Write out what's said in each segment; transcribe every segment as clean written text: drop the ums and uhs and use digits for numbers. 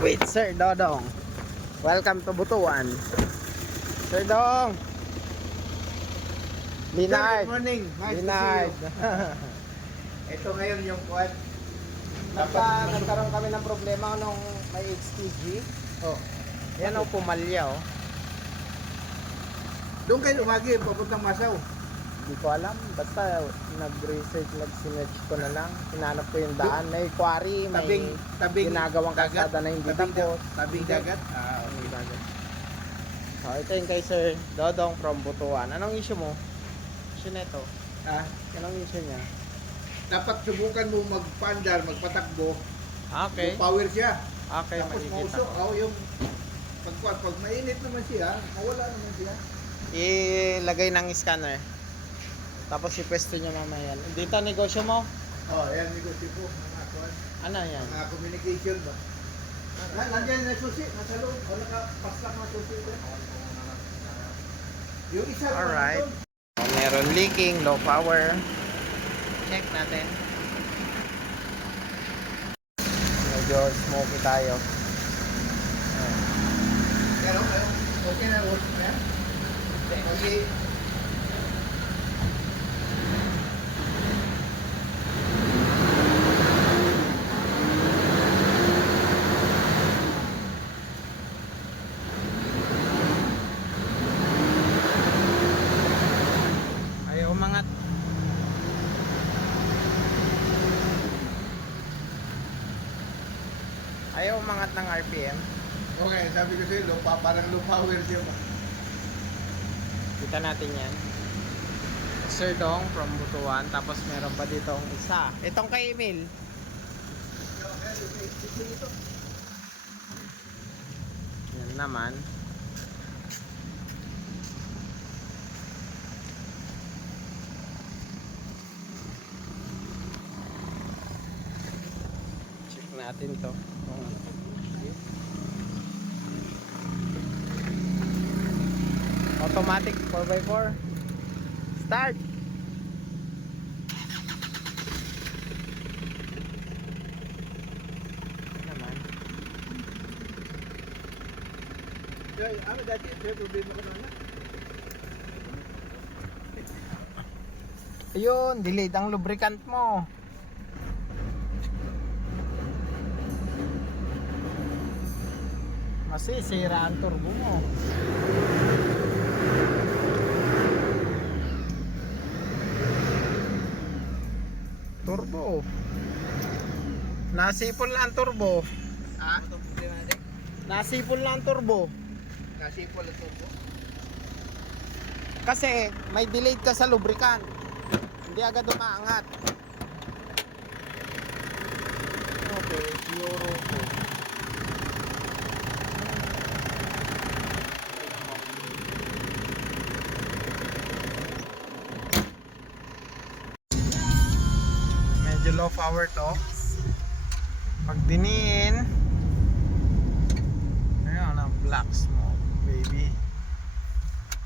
Wait, Sir Dodong. Welcome to Butuan. Sir Dong. Linard. Good morning. Nice Linard. to see you. Ito ngayon yung quad. Nagkaroon kami ng problema nung may HTG. Oh. Yan o, pumalya o. Doon kayo umagi, papuntang Masaw. Hindi ko alam. Basta nag-research, nag-sinerch ko na lang. Hinanap ko yung daan. May quarry, may ginagawang kalsada na hindi tapos. Tabing dagat. Tabing dagat. So, ito yung kay Sir Dodong from Butuan. Anong issue mo? Issue neto. Anong issue niya? Dapat subukan mo magpandar, magpatakbo. Okay. Power siya. Okay, Tapos makikita mausok. ko. Yung pag mainit naman siya, mawala naman siya. Ilagay ng scanner. Tapos ipwesto niya mamaya. Dito negosyo mo? Oh, yan negosyo ko. Mga quad. Ano yan? Mga communication ba? Nandiyan na susi, nasa loob. O nakapaslak na susi. Yung isa. Alright. Meron leaking, low power. Check natin. Medyo smoky tayo. Pero okay na work na. Okay. Ayaw umangat. Ayaw umangat ng RPM. Okay, sabi ko sa'yo, parang low power siya ba? Kita natin yan. Sir Dong from Butuan. Tapos meron pa dito ang isa. Itong kay Emil. Yan naman. Check natin to. Automatic 4x4. Start. Naman. Dati, may problema ko na. Ayun, delayed ang lubricant mo. Masisira ang turbo mo. Turbo. Nasipol na ang turbo. Ito problema natin. Nasipol na ang turbo. Nasipol ang turbo. Kasi may delayed ka sa lubricant. Hindi agad umaangat. Okay, Euro 2. Medyo low power to. Pag diniin, ayun ang black smoke, baby.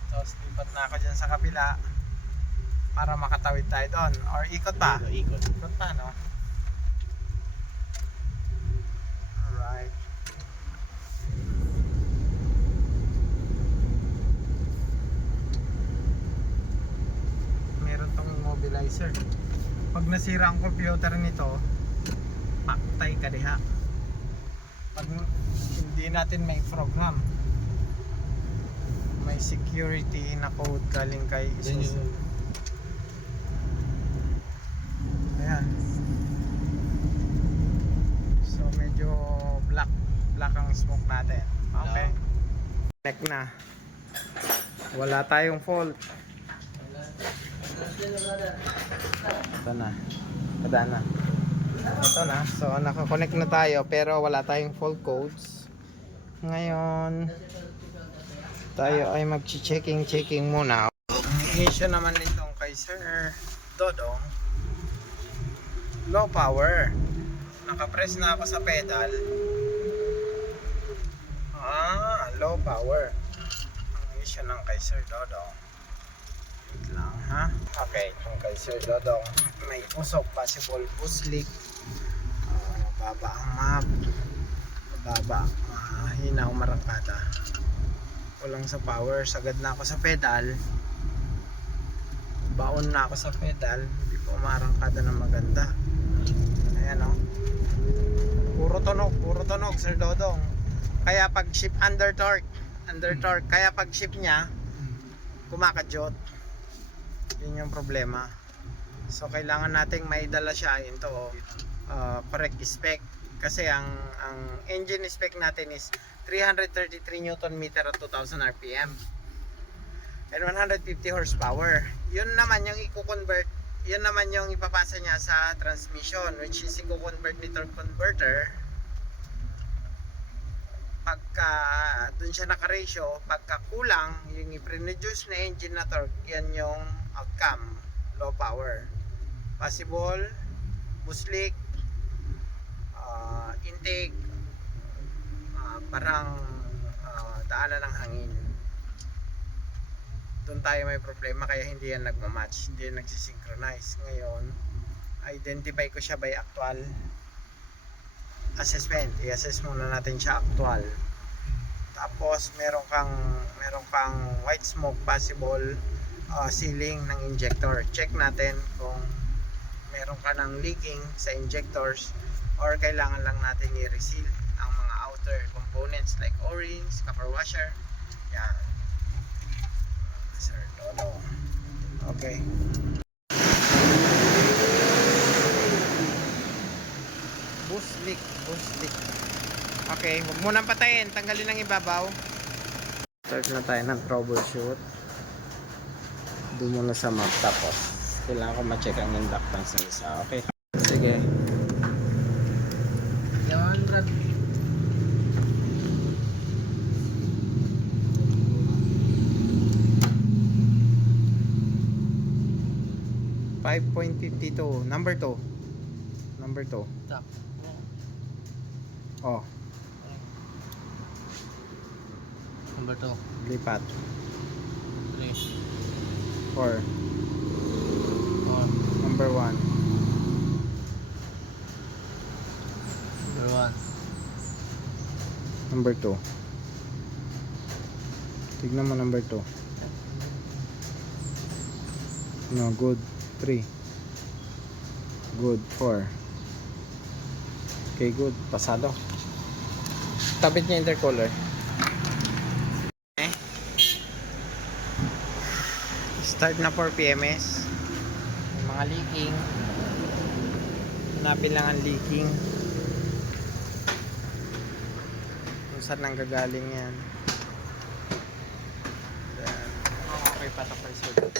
Tapos lipat na ako dyan sa kapila para makatawid tayo doon. Or ikot pa? Ikot pa, no? Alright. Meron tong immobilizer. Pag nasira ang computer nito, paktay ka diha. Pag hindi natin may program, may security na code galing kay Isuzu. Ayan. So medyo black ang smoke natin. Okay. Connect na. Wala tayong fault. Ito na. Ito na. So naka-connect na tayo pero wala tayong fault codes. Ngayon tayo ay mag-checking muna. Ang issue naman nitong kay Sir Dodong, low power. Naka-press na ako sa pedal. Low power. Ang issue ng kay Sir Dodong. Wait lang. ha? Okay, Sir Dodong. May usok, possible boost leak. Baba ang map. Baba. Mahina ang marangkada. Kulang sa power. Sagad na ako sa pedal. Baon na ako sa pedal. Hindi ko marangkada ng maganda. Ayan o. Puro tunog, Sir Dodong. Kaya pag shift under torque. Kaya pag shift niya, kumakadyot. Yun yung problema. So kailangan nating maidala siya into correct spec. Kasi ang engine spec natin is 333 Newton meter at 2000 RPM and 150 horsepower. Yun naman yung i-convert, yun naman yung ipapasa niya sa transmission, which is i-convert ni torque converter. Pagka dun siya naka-ratio, pagka kulang yung i-reduce na engine na torque, yan yung outcome, low power. Possible boost leak, intake, parang daanan ng hangin. Doon tayo may problema, kaya hindi yan nagmamatch, hindi yan nagsisynchronize. Ngayon, identify ko siya by actual assessment. I-assess muna natin siya actual. Tapos meron kang white smoke, possible sealing ng injector. Check natin kung meron ka ng leaking sa injectors or kailangan lang natin i-reseal ang mga outer components like O-rings, copper washer. Yan. Sir Dodo. Okay. Boost leak. Okay, huwag mo nang patayin. Tanggalin ang ibabaw. Start na tayo ng troubleshoot. Doon muna sa map. Tapos, kailangan ko ma-check ang inductance ng isa. Okay. Sige. Yan, Brad. .52. Number 2. Tak. Oh, Number 2. lipat. 3. 4. 4. Number 1. Number 1. Number 2. Tignan mo number 2. No, good. 3. Good. 4. Okay, good. Pasado. Tapit niya intercooler. Okay. Start na for PMS. May mga leaking. Hanapin lang ang leaking. Kung saan nang gagaling yan. Then, okay, patakay sila.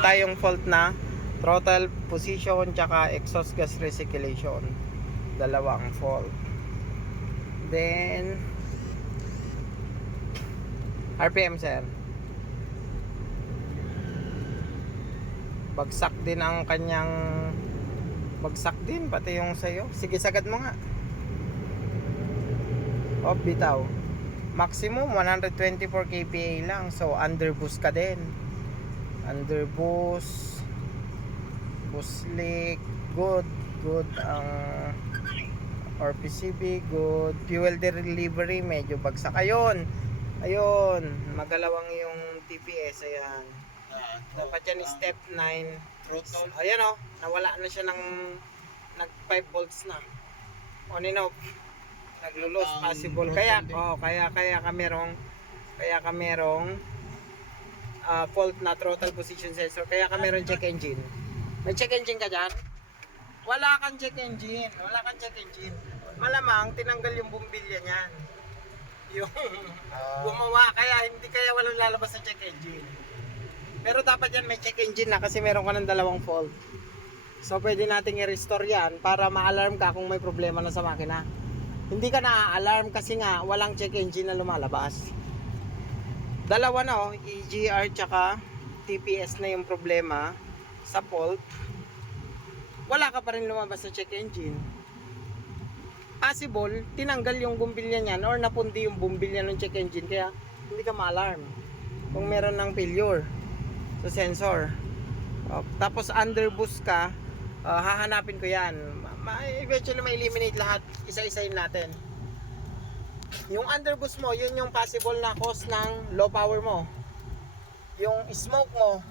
Tayong fault na throttle position tsaka exhaust gas recirculation, dalawang fault. Then RPM, sir, bagsak din ang kanyang, bagsak din pati yung sayo. Sige, sagad mo nga. Off, bitaw. Maximum 124 kPa lang, so under boost ka din. Under boost leak, good ang RPCB, good. Fuel delivery, medyo bagsak. Ayun, magalawang yung TPS. Ayan, dapat yan step 9 throttle. Ayan o, nawala na siya ng nag 5 volts na on and off, naglulos, possible. Kaya ka merong fault na throttle position sensor, kaya ka merong check engine. May check engine ka dyan? Wala kang check engine. Malamang tinanggal yung bumbilya niyan. Yung gumawa, kaya walang lalabas ng check engine. Pero dapat yan may check engine na kasi meron ka ng dalawang fault. So pwede nating i-restore yan para ma-alarm ka kung may problema na sa makina. Hindi ka na-alarm kasi nga walang check engine na lumalabas. Dalawa na EGR tsaka TPS na yung problema sa fault. Wala ka pa rin lumabas sa check engine. Possible, tinanggal yung bumbilya niyan or napundi yung bumbilya ng check engine kaya hindi ka ma-alarm kung meron ng failure. sa sensor. Tapos underboost ka, hahanapin ko yan. Eventually may eliminate lahat, isa-isahin natin. Yung underboost mo, yun yung possible na cause ng low power mo. Yung smoke mo,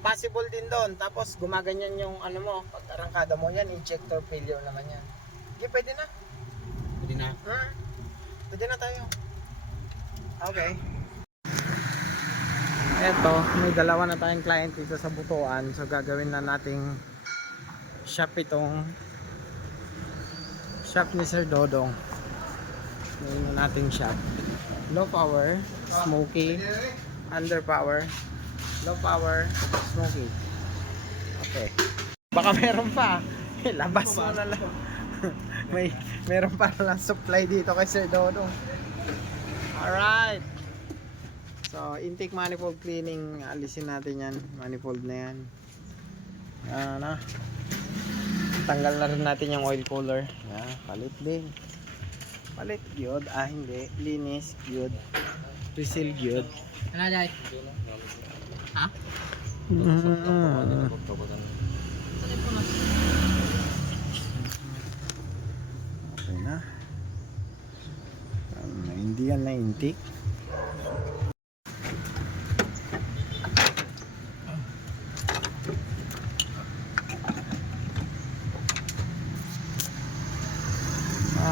possible din doon. Tapos gumaganyan yung ano mo, pag arangkada mo yan, injector failure naman yan. Okay, pwede na. Pwede na. Pwede na tayo. Okay. Eto, may dalawa na tayong client dito sa Butuan. So gagawin na nating shop itong shop ni Sir Dodong. Gawin na nating shop. Low power, smoky, under power, low power, smoky. Okay. Baka meron pa. Labas mo na lang. Meron pa lang supply dito kay Sir Dodong. Alright. So, intake manifold cleaning, alisin natin yan. Manifold na yan. Ano? Tanggal na rin natin yung oil cooler. Yan, palit din. Palit, good. Hindi. Linis, good. Reseal, good. Ano dahil? Ha? Okay na. Hindi yan na intake.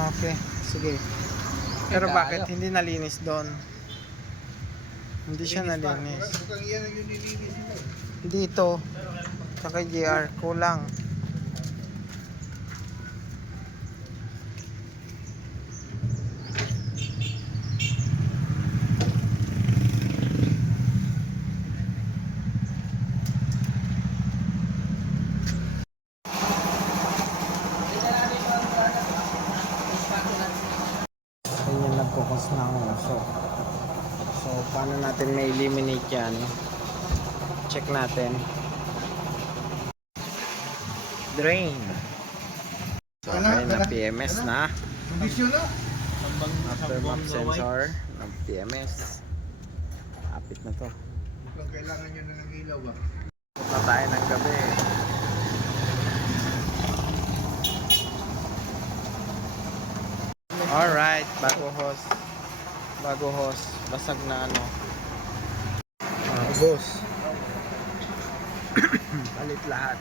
Okay, sige. Pero bakit hindi nalinis doon? Hindi siya nalinis. Mukhang yan ang yung nilinis mo. Dito, sa kay JR, kulang. Ganyan nagkukos ng usok. So, paano natin may eliminate yan? Check natin. Drain. So, okay na PMS na. Kondisyon na. After map sensor ng PMS. Kapit na to. Mukhang kailangan nyo na ng ilaw ba? Punta tayo ng gabi. Alright, bago hose. Bago hose. Basag na ano. Hose. Palit lahat.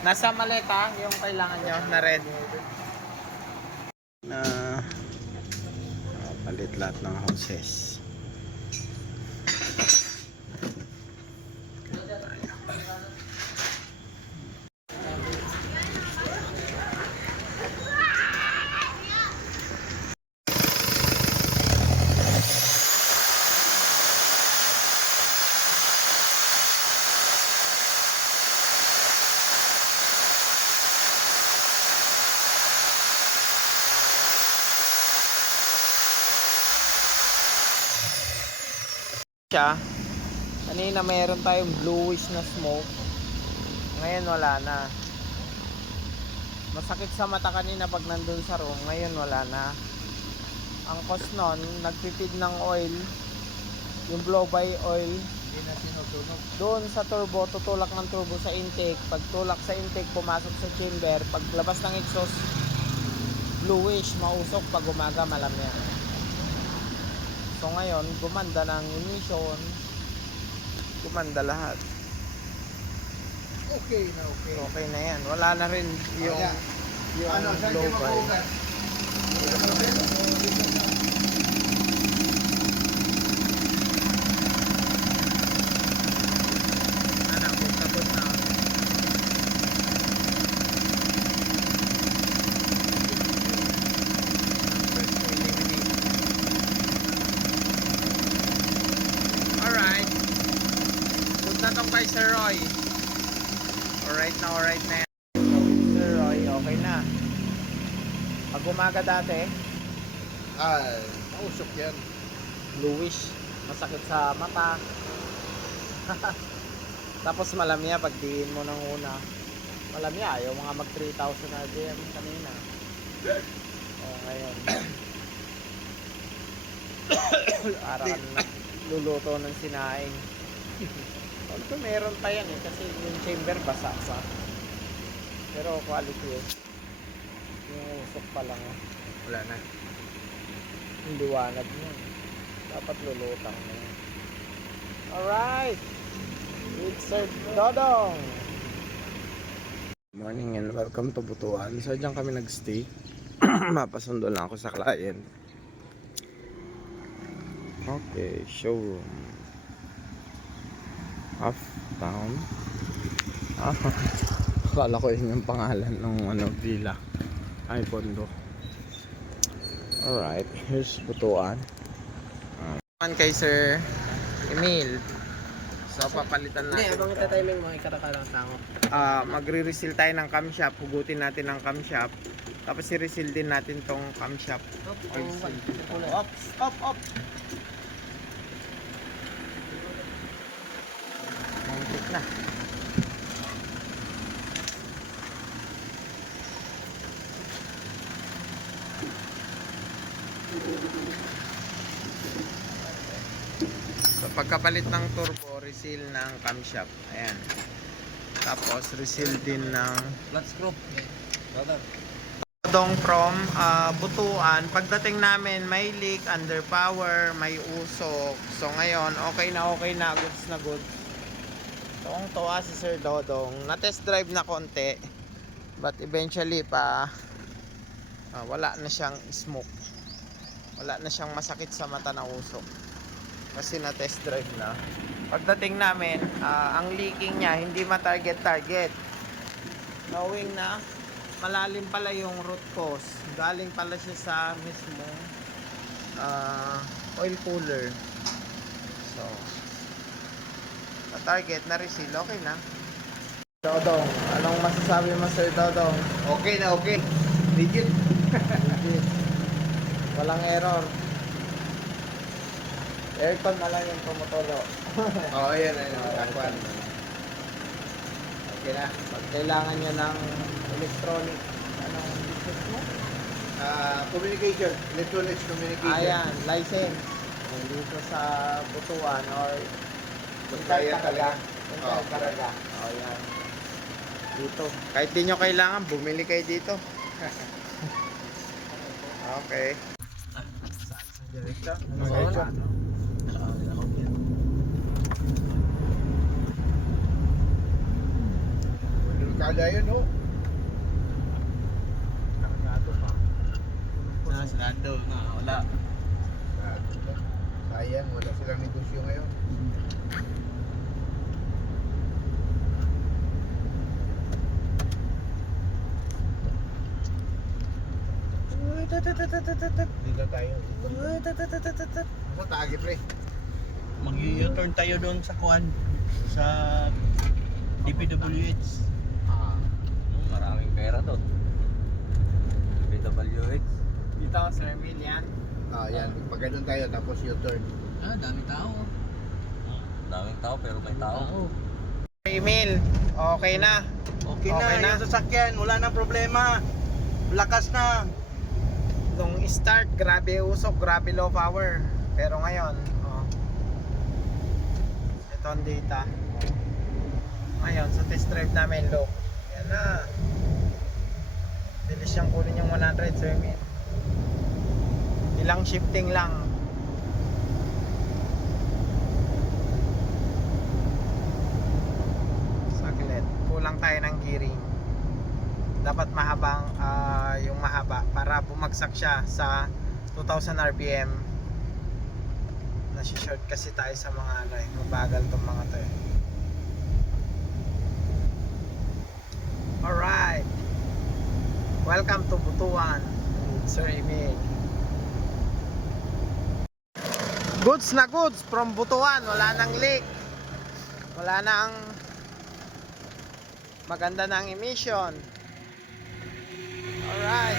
Nasa maleta yung kailangan nyo na red. Na palit lahat ng hoses. Siya, kanina mayroon tayong bluish na smoke, ngayon wala na. Masakit sa mata kanina pag nandun sa room, ngayon wala na. Ang cause nun, nagpipid ng oil, yung blow by oil, Hindi na sinutunog. doon sa turbo, tutulak ng turbo sa intake. Pag tulak sa intake, pumasok sa chamber, pag labas ng exhaust, bluish, mausok, pag umaga malamya. So ngayon, gumanda ng emission, gumanda lahat. Okay na okay. Okay na yan. Wala na rin yung, Ayan. yung Ano, saan blow kayo by. mabuhugan? Anak, tapos na. First to eliminate. Alright. Good na tong kay Sir Roy. Alright na yan. Sir Roy, okay na. Pag umaga dati, Mausok yan. bluish, masakit sa mata. Tapos malamya pag diin mo ng una. Malamya, ayaw mga mag 3,000 na din kanina. Ngayon. Arakan na. luluto ng sinaing. Although meron pa yan eh, kasi yung chamber basa pa. Pero quality eh. Yung usok pa lang oh. Wala na. Yung liwanag mo. Dapat lulutang mo. Alright! It's Sir Dodong! Morning and welcome to Butuan. So dyan kami nagstay. Mapasundo lang ako sa client. Okay, showroom. Half town. Akala ko yun yung pangalan ng villa. Ay, condo. Alright, here's Butuan. Kay Sir Emil. So papalitan natin. Abang itatiming mga ikatakarang tao. Magre-reseal tayo ng camshaft. Hugutin natin ng camshaft. Tapos i-reseal din natin tong camshaft. Up. Muntik na. So pagkapalit ng turbo, reseal ng camshaft. Ayan. Tapos reseal din ng Flat screw. Dodong from Butuan. Pagdating namin may leak, under power, may usok. So ngayon okay na, goods na goods. Tuwang-tuwa si Sir Dodong. Na-test drive na konti. But eventually wala na siyang smoke. Wala na siyang masakit sa mata na usok. Kasi na-test drive na. Pagdating namin, ang leaking niya hindi ma-target. Knowing na malalim pala yung root cause. Galing pala siya sa mismong oil cooler. So, na-target, na-reseal, okay na. Dodong, anong masasabi mo Sir Dodong? Okay na, okay. Legit. Legit. Walang error. Aircon na lang yung tumutulo. Oo, yan. Takwan. Okay na. Pag kailangan nyo ng electronic, anong business mo? Communication. Electronics communication. Ayan, license. Dito sa Butuan or Kaya talaga. Bukal talaga. O yan. Dito. Kahit di nyo kailangan, bumili kayo dito. Okay. Direkta? Kada yun, no? Kargado pa. Sarado na, wala. Sayang, wala silang negosyo ngayon. Dito tayo. Ano tagi, pre? Mag-u-turn tayo doon sa kuan sa DPWH. Maraming pera doon. PWX. Dito, Sir Emilian. Yan. Pag ganun tayo, tapos U-turn. Dami tao. Daming tao pero may tao. Emil, okay na. Okay na, Okay na. yung sasakyan, wala na problema. Lakas na. Nung start, grabe usok, grabe low power. Pero ngayon, ito ang data. Ngayon, sa test drive namin, low. Yan na. Bilis siyang kunin yung 100, Sir Emil. Ilang shifting lang. Saglit. Kulang tayo ng gearing. Dapat mahabang yung mahaba para bumagsak siya sa 2000 RPM. Nasi-short kasi tayo sa mga mabagal tong mga to eh. Alright. Welcome to Butuan with Sir Emil. Goods na goods from Butuan. Wala nang leak. Wala nang maganda ng emission. Alright.